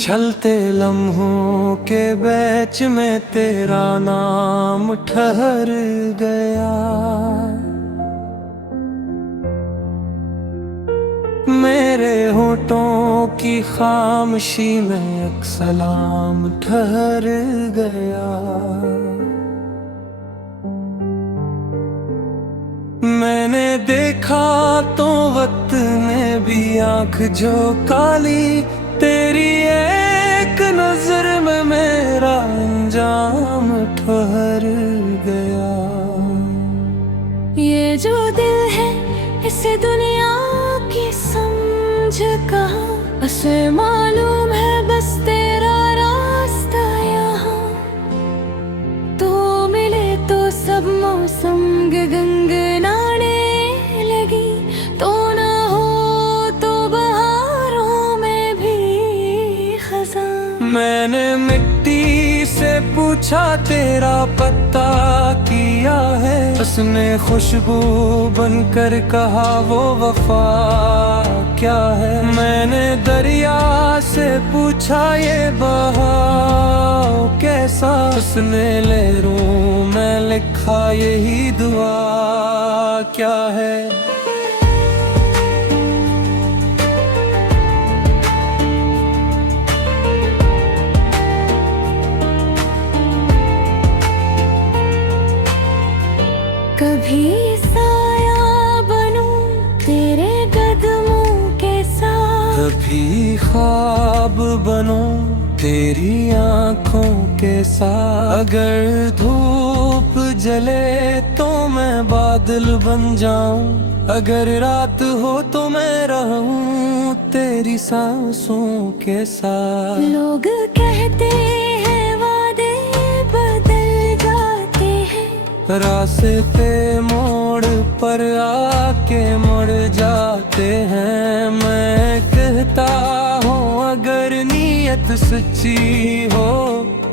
चलते लम्हों के बैच में तेरा नाम ठहर गया। मेरे होठों की खामोशी में एक सलाम ठहर गया। मैंने देखा तो वक्त ने भी आंख जो काली, तेरी एक नजर में मेरा अंजाम ठहर गया। ये जो दिल है इसे दुनिया की समझ कहाँ, उसे मालूम है बस तेरा रास्ता यहाँ। तो मिले तो सब मौसम गगनगाने लगी, तो ना हो तो बहारों में भी खज़ां। मैंने मिट्टी से पूछा तेरा पत्ता किया है, उसने खुशबू बनकर कहा वो वफा क्या है। मैंने दरिया से पूछा ये बहाव कैसा, उसने लहरों में लिखा यही दुआ क्या है। कभी साया बनूं तेरे कदमों के साथ, कभी ख्वाब बनो तेरी आँखों के साथ। अगर धूप जले तो मैं बादल बन जाऊं, अगर रात हो तो मैं रहूं तेरी सांसों के साथ। लोग कहते हैं वादे बदल जाते हैं, रास्ते मोड़ पर आके मुड़ जाते हैं। मैं कहता हूँ अगर नीयत सच्ची हो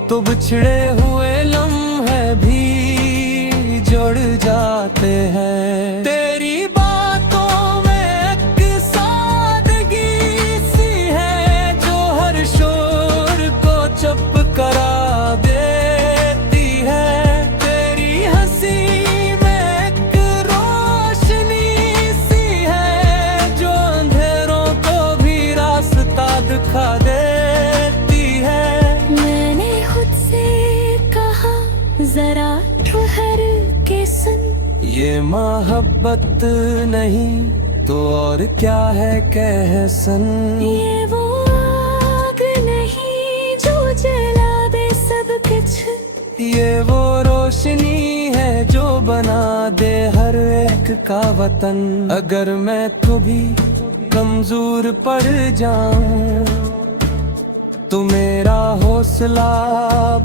तो बिछड़े हुए लम्हे भी जुड़ जाते हैं। तेरी बातों में एक सादगी सी है जो हर शोर को चुप करा देती है। तेरी हंसी में एक रोशनी सी है जो अंधेरों को भी रास्ता दिखा देती है। मैंने खुद से कहा जरा ठहर के सुन, ये मोहब्बत नहीं तो और क्या है कह सन। ये वो आग नहीं जो जला दे सब कुछ, ये वो रोशनी है जो बना दे हर एक का वतन। अगर मैं कभी कमजोर पड़ जाऊं तो मेरा हौसला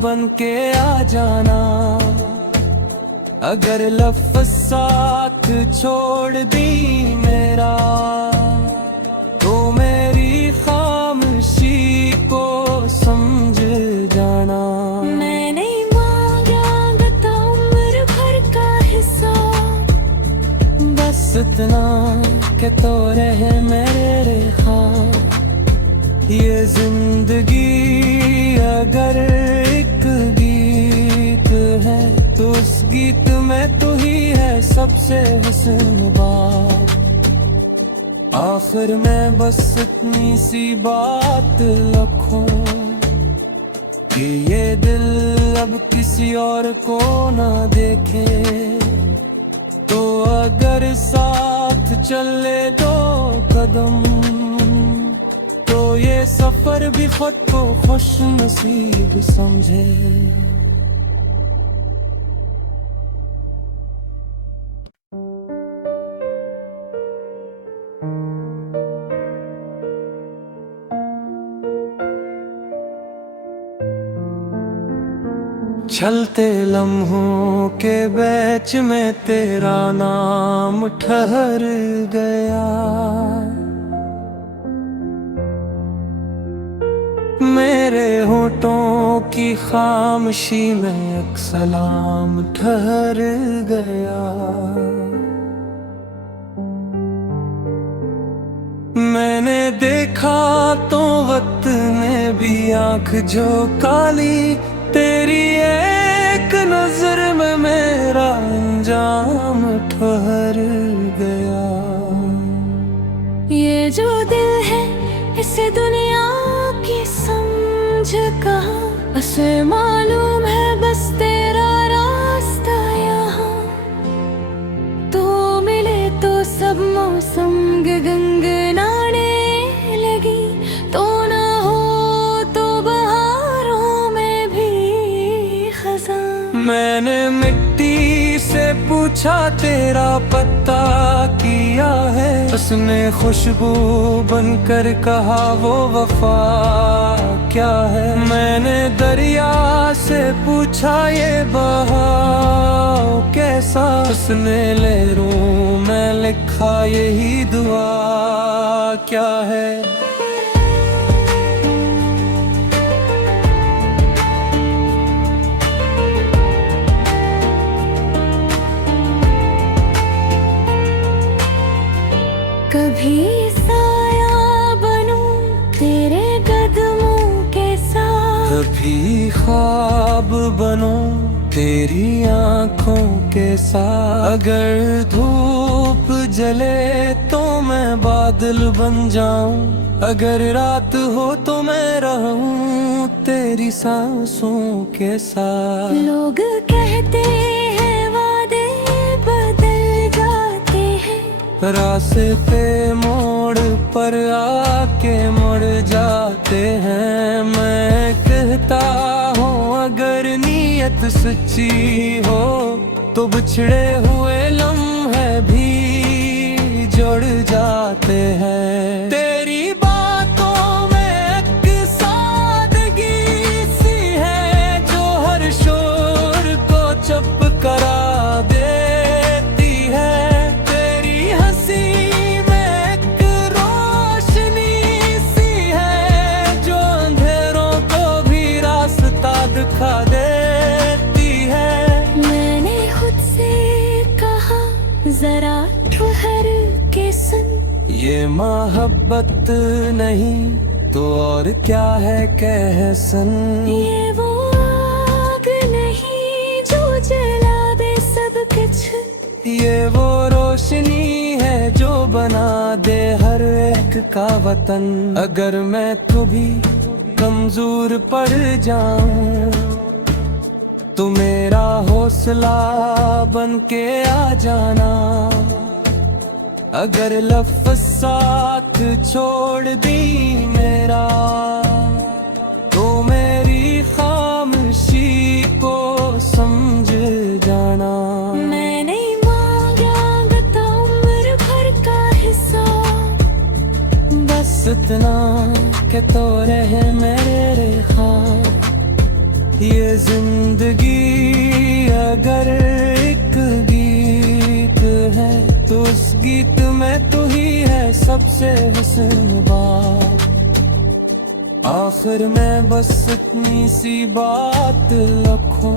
बन के आ जाना। अगर लफ्ज़ साथ छोड़ दी मेरा तो मेरी खामोशी को समझ जाना। मैं नहीं मांगा उम्र भर का हिसाब, बस इतना कि तो रहे मेरे ख्वाब। ये जिंदगी अगर एक गीत है तो उस गीत में तू ही है सबसे हसीन बात। आखिर में बस इतनी सी बात लिखो कि ये दिल अब किसी और को ना देखे। तो अगर साथ चले दो कदम तो ये सफर भी खुद को खुश नसीब समझे। चलते लम्हों के बैच में तेरा नाम ठहर गया। मेरे होठों की खामोशी में एक सलाम ठहर गया। मैंने देखा तो वक्त ने में भी आंख जो काली, तेरी एक नजर में मेरा अंजाम ठहर गया। ये जो दिल है इसे दुनिया की समझ कहाँ, उसे मालूम है बस तेरा रास्ता यहाँ। तू मिले तो सब मौसम गगनगाने लगी, तो ना हो तो बहारों में भी खज़ां। मैंने मिट्टी से पूछा तेरा पत्ता किया है, उसने खुशबू बनकर कहा वो वफा क्या है। मैंने दरिया से पूछा ये बहाव कैसा, उसने लहरों में लिखा यही दुआ क्या है। कभी साया बनूं तेरे कदमों के साथ, कभी ख्वाब बनो तेरी आँखों के साथ। अगर धूप जले तो मैं बादल बन जाऊं, अगर रात हो तो मैं रहूं तेरी सांसों के साथ। लोग कहते हैं वादे बदल जाते हैं, रास्ते मोड़ पर आके मुड़ जाते हैं। मैं कहता हूँ अगर नीयत सच्ची हो तो बिछड़े हुए लम्हे भी जुड़ जाते हैं। तेरी बातों में एक सादगी सी है जो हर शोर को चुप करा देती है। तेरी हंसी में एक रोशनी सी है जो अंधेरों को भी रास्ता दिखा देती है। मैंने खुद से कहा जरा ठहर के सुन, ये मोहब्बत नहीं तो और क्या है कह सन। ये वो आग नहीं जो जला दे सब कुछ, ये वो रोशनी है जो बना दे हर एक का वतन। अगर मैं कभी कमजोर पड़ जाऊं तो मेरा हौसला बन के आ जाना। अगर लफ्ज़ साथ छोड़ दी मेरा तो मेरी खामोशी को समझ जाना। मैंने मांगा तो उम्र भर का हिसाब, बस इतना कि तो रहे मेरे ख्वाब। ये जिंदगी अगर एक गीत है तो उस गीत में तू ही है सबसे हसीन बात। आखिर में बस इतनी सी बात रखो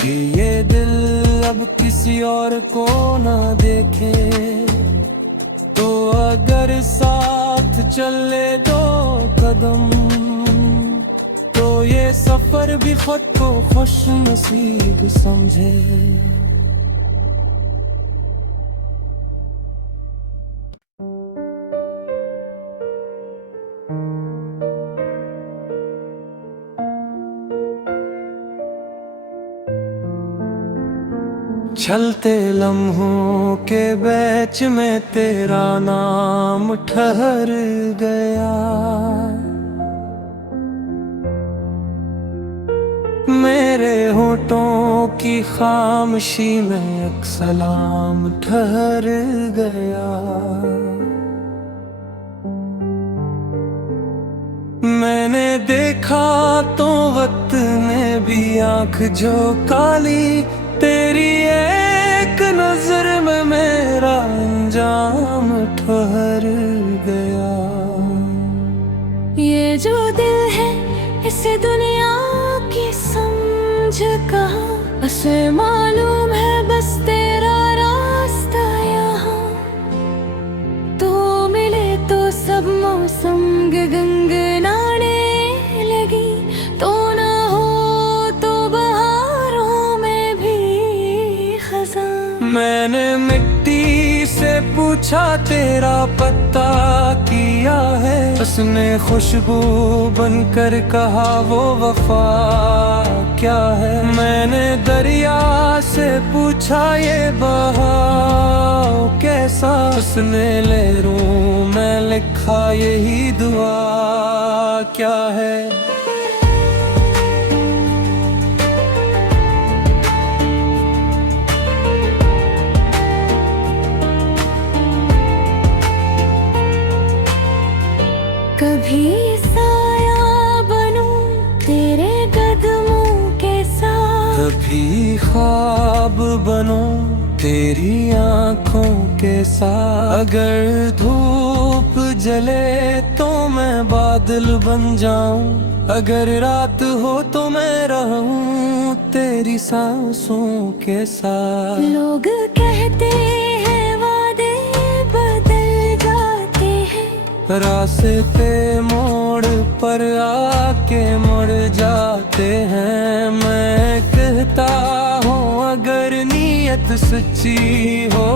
कि ये दिल अब किसी और को ना देखे। तो अगर साथ चले दो कदम तो ये सफर भी खुद को खुश नसीब समझे। चलते लम्हों के बैच में तेरा नाम ठहर गया। मेरे होठों की खामोशी में एक सलाम ठहर गया। मैंने देखा तो वक्त में भी आंख जो काली, तेरी एक नजर में मेरा अंजाम ठहर गया। ये जो दिल है इसे दुनिया की समझ कहाँ, उसे मालूम है बस तेरा रास्ता यहाँ। तो मिले तो सब मौसम गगनगाने मैंने मिट्टी से पूछा तेरा पता किया है, उसने खुशबू बनकर कहा वो वफा क्या है। मैंने दरिया से पूछा ये बहाव कैसा, उसने लहरों में लिखा यही दुआ क्या है। कभी साया बनूं तेरे कदमों के साथ, कभी ख्वाब बनो तेरी आँखों के साथ। अगर धूप जले तो मैं बादल बन जाऊं, अगर रात हो तो मैं रहूं तेरी सांसों के साथ। लोग कहते हैं वादे बदल जाते हैं, रास्ते मोड़ पर आके मुड़ जाते हैं। मैं कहता हूँ अगर नीयत सच्ची हो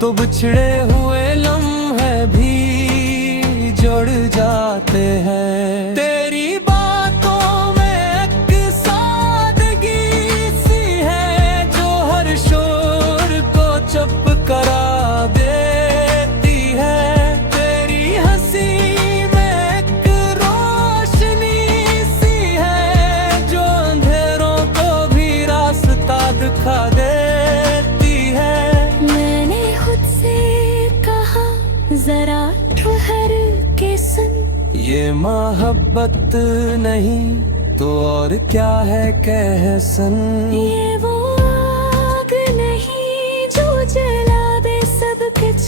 तो बिछड़े हुए लम्हे भी जुड़ जाते हैं। तेरी बातों में एक सादगी सी है जो हर शोर को चुप करा देती है। तेरी हंसी में एक रोशनी सी है जो अंधेरों को भी रास्ता दिखा देती है। मैंने खुद से कहा जरा ठहर के सुन, ये मोहब्बत नहीं तो और क्या है कह सन। ये वो आग नहीं जो जला दे सब कुछ,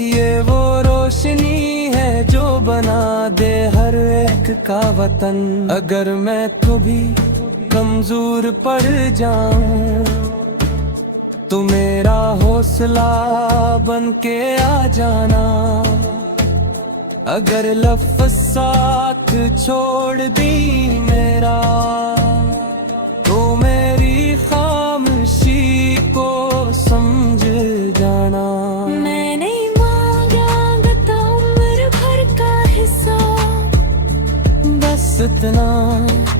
ये वो रोशनी है जो बना दे हर एक का वतन। अगर मैं कभी कमजोर पड़ जाऊं तो मेरा हौसला बन के आ जाना। अगर लफ्ज़ साथ छोड़ दी मेरा तो मेरी खामोशी को समझ जाना। मैंने मांगा उम्र भर का हिसाब, बस इतना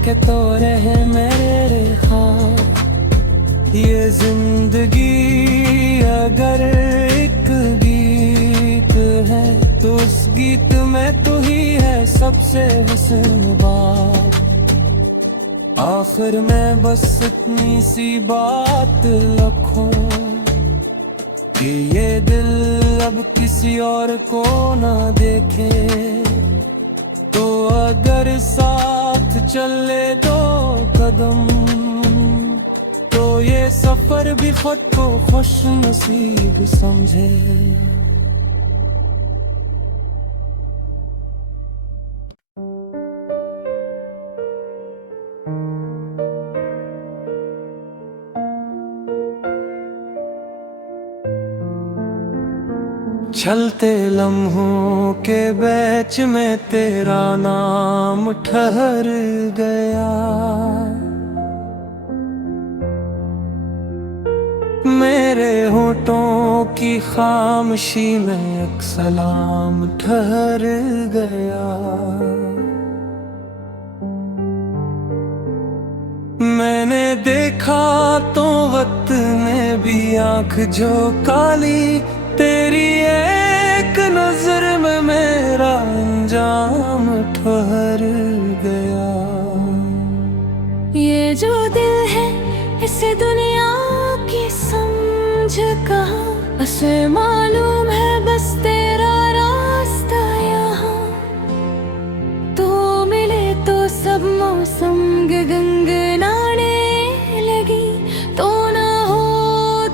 कि तो रहे मेरे ख्वाब। ये जिंदगी अगर एक गीत है तो उस गीत में तू ही है सबसे हसीन बात। आखिर में बस इतनी सी बात लिखो कि ये दिल अब किसी और को ना देखे। तो अगर साथ चले दो कदम तो ये सफर भी खुद को खुश नसीब समझे। चलते लम्हों के बैच में तेरा नाम ठहर गया। मेरे होठों की खामोशी में एक सलाम ठहर गया। मैंने देखा तो वक्त ने भी आंख झोंका ली, तेरी एक नजर में मेरा अंजाम ठहर गया। ये जो दिल है इसे दुनिया की समझ कहाँ, उसे मालूम है बस तेरा रास्ता यहाँ। तो मिले तो सब मौसम गगनगाने लगी, तो ना हो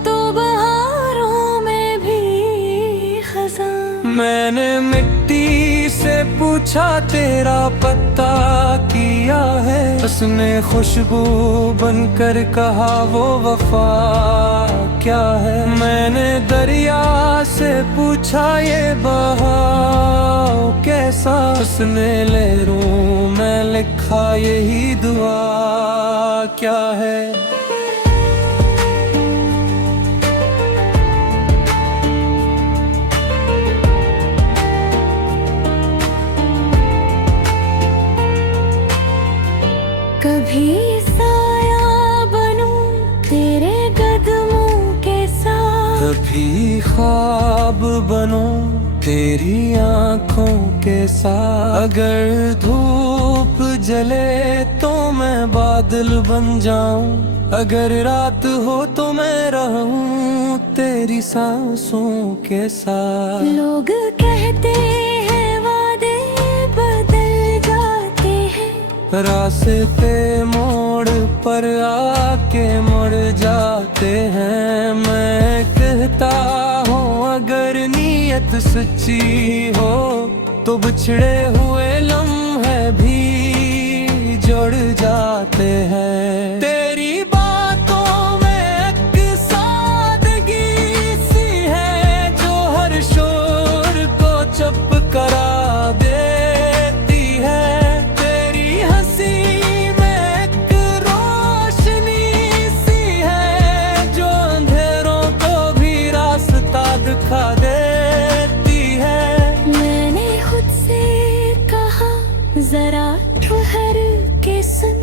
तो बहारों में भी खज़ां। मैंने मिट्टी से पूछा तेरा पता किया है, उसने खुशबू बनकर कहा वो वफा क्या है। मैंने दरिया से पूछा ये बहाव कैसा, उसने लहरों में लिखा यही दुआ क्या है। कभी साया बनूं तेरे कदमों के साथ, कभी ख्वाब बनूं तेरी आँखों के साथ। अगर धूप जले तो मैं बादल बन जाऊं, अगर रात हो तो मैं रहूं तेरी सांसों के साथ। लोग कहते हैं वादे बदल जाते हैं, रास्ते मोड़ पर आके मुड़ जाते हैं। मैं कहता हूँ अगर नीयत सच्ची हो तो बिछड़े हुए लम्हे भी जुड़ जाते हैं। तेरी बातों में एक सादगी सी है जो हर शोर को चुप करा देती है। तेरी हंसी में एक रोशनी सी है जो अंधेरों को भी रास्ता दिखा देती है। मैंने खुद से कहा जरा ठहर के सुन,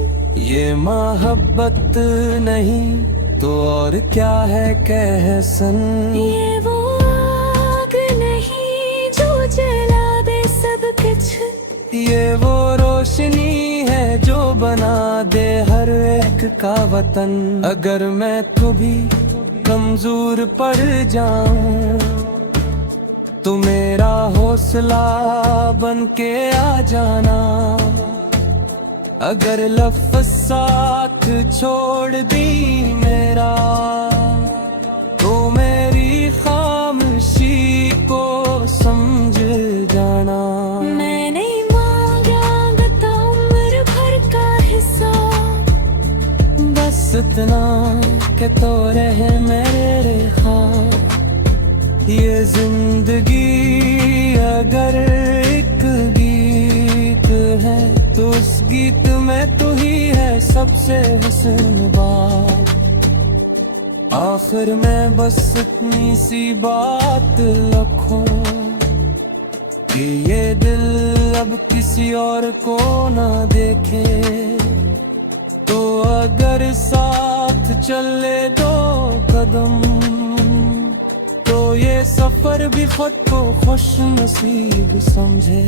ये मोहब्बत नहीं तो और क्या है कह सन। ये वो आग नहीं जो जला दे सब कुछ, ये वो रोशनी है जो बना दे हर एक का वतन। अगर मैं कभी कमजोर पड़ जाऊं तो मेरा हौसला बन के आ जाना। अगर लफ्ज़ साथ छोड़ दी मेरा तो मेरी खामोशी को समझ जाना। मैंने मांगा उम्र भर का हिसाब, बस इतना कि तो रहे मेरे ख्वाब। ये जिंदगी अगर एक गीत है तो उस गीत में तू ही है सबसे हुस्न बात। आखिर में बस इतनी सी बात लिखो कि ये दिल अब किसी और को ना देखे। तो अगर साथ चले दो कदम तो ये सफर भी खुद को खुश नसीब समझे।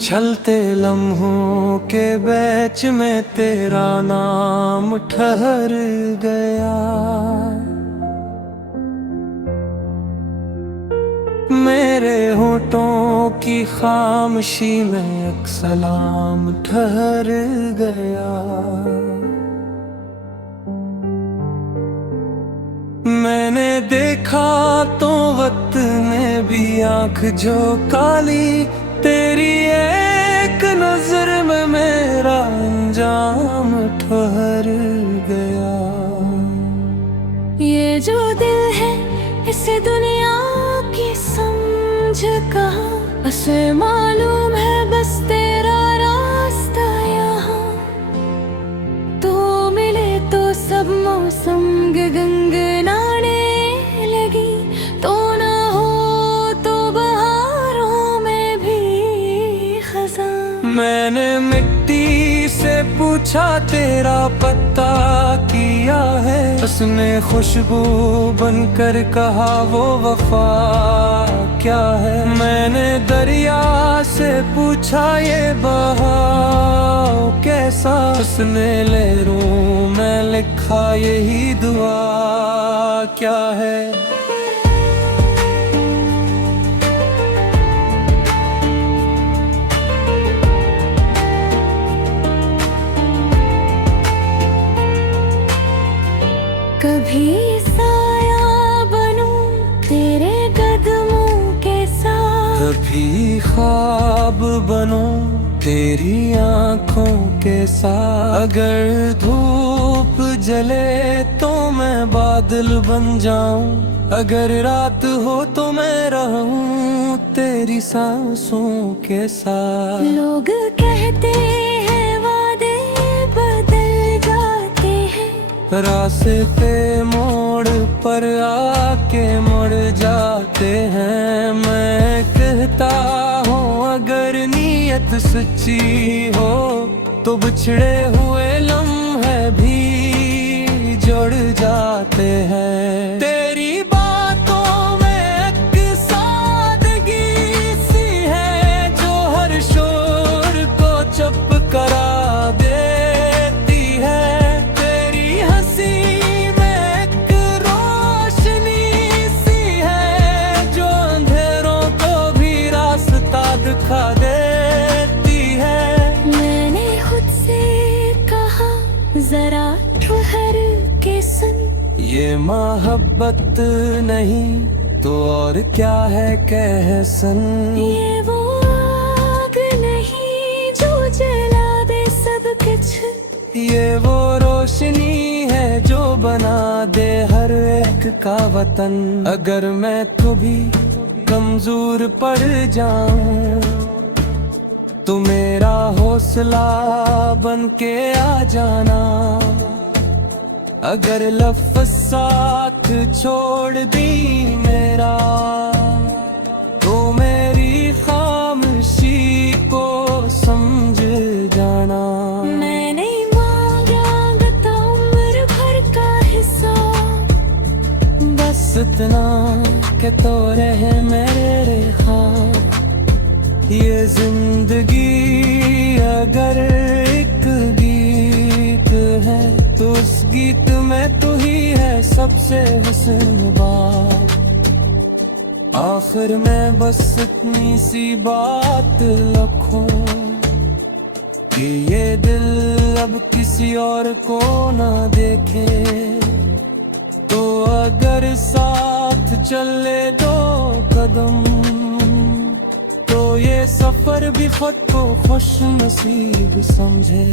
चलते लम्हों के बैच में तेरा नाम ठहर गया। मेरे होठों की खामोशी में एक सलाम ठहर गया। मैंने देखा तो वक्त ने भी आंख जो काली, तेरी एक नजर में मेरा अंजाम ठहर गया। ये जो दिल है इसे दुनिया की समझ कहाँ, उसे मालूम है बस तेरा रास्ता यहाँ। तो मिले तो सब मौसम गगनगाने लगी, तो ना हो तो बहारों में भी खज़ां। मैंने मिट्टी से पूछा तेरा पता किया है, उसने खुशबू बनकर कहा वो वफा क्या है। मैंने दरिया से पूछा ये बहाव कैसा, उसने लहरों में लिखा यही दुआ क्या है। कभी साया बनूं तेरे कदमों के साथ, कभी ख्वाब बनूं तेरी आँखों के साथ। अगर धूप जले तो मैं बादल बन जाऊं, अगर रात हो तो मैं रहूं तेरी सांसों के साथ। लोग कहते हैं वादे बदल रास्ते मोड़ पर आके मुड़ जाते हैं। मैं कहता हूँ अगर नीयत सच्ची हो तो बिछड़े हुए लम्हे भी जुड़ जाते हैं। तेरी बातों में एक सादगी सी है जो हर शोर को चुप करा देती है। तेरी हंसी में एक रोशनी सी है जो अंधेरों को भी रास्ता दिखा देती है। मैंने खुद से कहा जरा ठहर के सुन, ये मोहब्बत नहीं तो और क्या है कह सन। ये वो आग नहीं जो जला दे सब कुछ, ये वो रोशनी है जो बना दे हर एक का वतन। अगर मैं कभी कमजोर पड़ जाऊं तो मेरा हौसला बन के आ जाना। अगर लफ्ज़ साथ छोड़ दी मेरा तो मेरी खामोशी को समझ जाना। मैं नहीं मांगा उम्र भर का हिसाब, बस इतना कि तो रहे मेरे ख्वाब। ये जिंदगी अगर एक गीत है तो उस गीत में तू ही है सबसे हुस्न बात। आखिर में बस इतनी सी बात रखो कि ये दिल अब किसी और को ना देखे। तो अगर साथ चले दो कदम तो ये सफर भी खुद को खुश नसीब समझे।